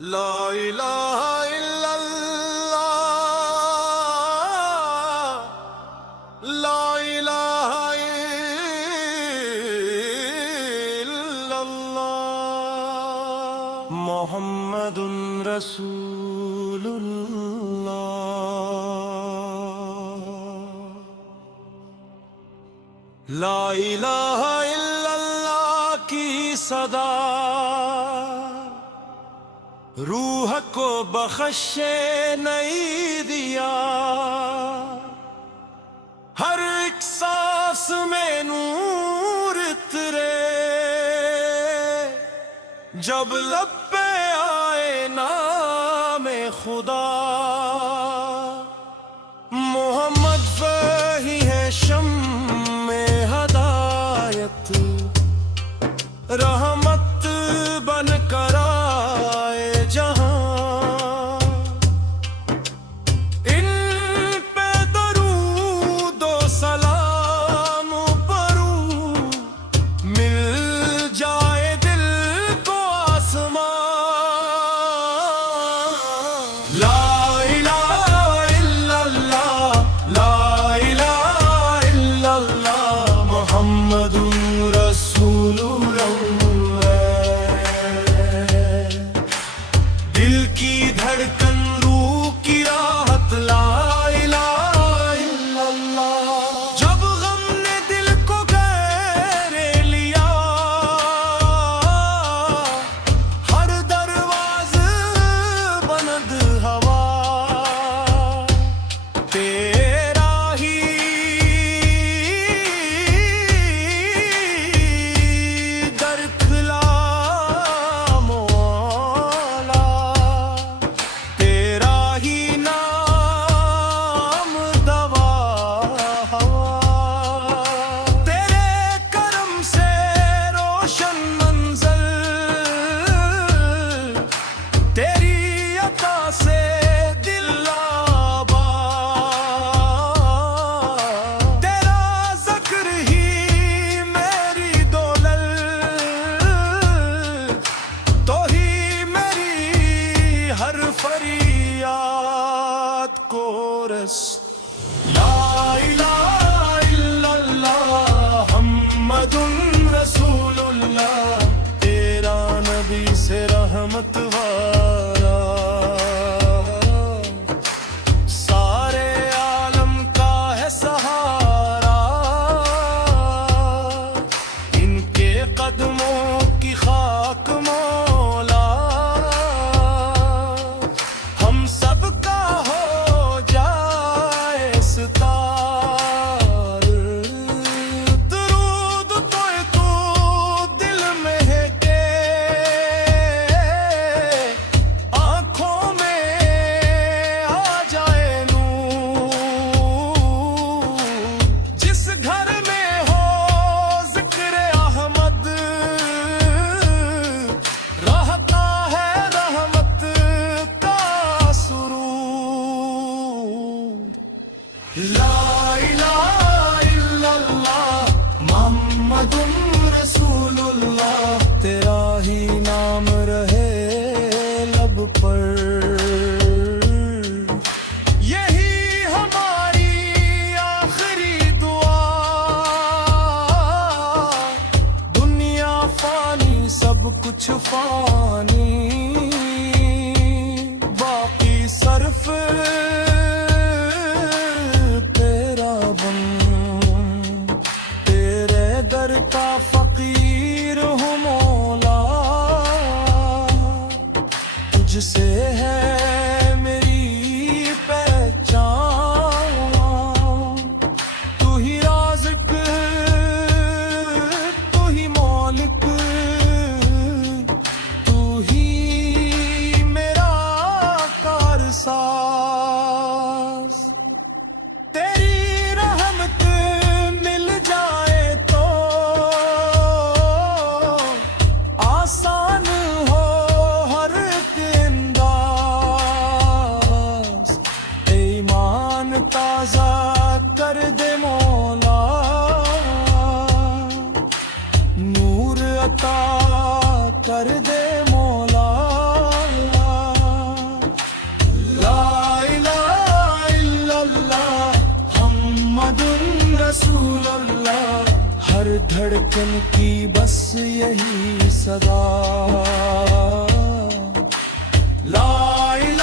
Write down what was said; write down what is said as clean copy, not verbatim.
لا الہ الا اللہ، لا الہ الا اللہ، محمد رسول اللہ۔ لا الہ الا اللہ کی صدا روح کو بخش نہیں دیا، ہر ایک سانس میں نور اترے، جب لب پہ آئے نام خدا۔ محمد وہی ہے شمع ہدایت، رحمت بن کر آئے جہاں، ان پہ درود و سلام پڑھوں، مل جائے دل کو آسمان۔ لا الہ الا اللہ، لا الہ الا اللہ، محمد رسول اللہ۔ دل کی دھڑکن روح کی راحت، لا الہ الا اللہ۔ جب غم نے دل کو گھیرے لیا، ہر دروازہ بند ہوا، تیرا ہی در کھلا مولا، تیرا ہی نام دوا ہوا، تیرے کرم سے روشن منزل، تیری عطا سے دل آباد، تیرا ذکر ہی میری دولت، تو ہی میری ہر فریاد کو رس۔ لا الہ الا اللہ، محمد رسول اللہ، تیرا نبی سے رحمت والا، سارے عالم کا ہے سہارا، ان کے قدموں کی خاک مولا، ہم سب کا ہو جائے ستار، درود تو دل میں ہے کہ آنکھوں میں آ جائے نور، جس گھر میں ہو ذکر احمد، رہتا ہے رحمت کا سرور۔ لا الہ الا اللہ، محمد رسول اللہ، تیرا ہی نام رہے لب پر، یہی ہماری آخری دعا، دنیا فانی سب کچھ فانی، باقی صرف تیرا بن، تیرے در کا فقیر ہوں مولا، تجھ سے ہے میری پہچان، تو ہی رازق، تو ہی مالک، تو ہی میرا کارساز، تیری رحمت مل جائے تو دھڑکن کی بس یہی صدا لا الہ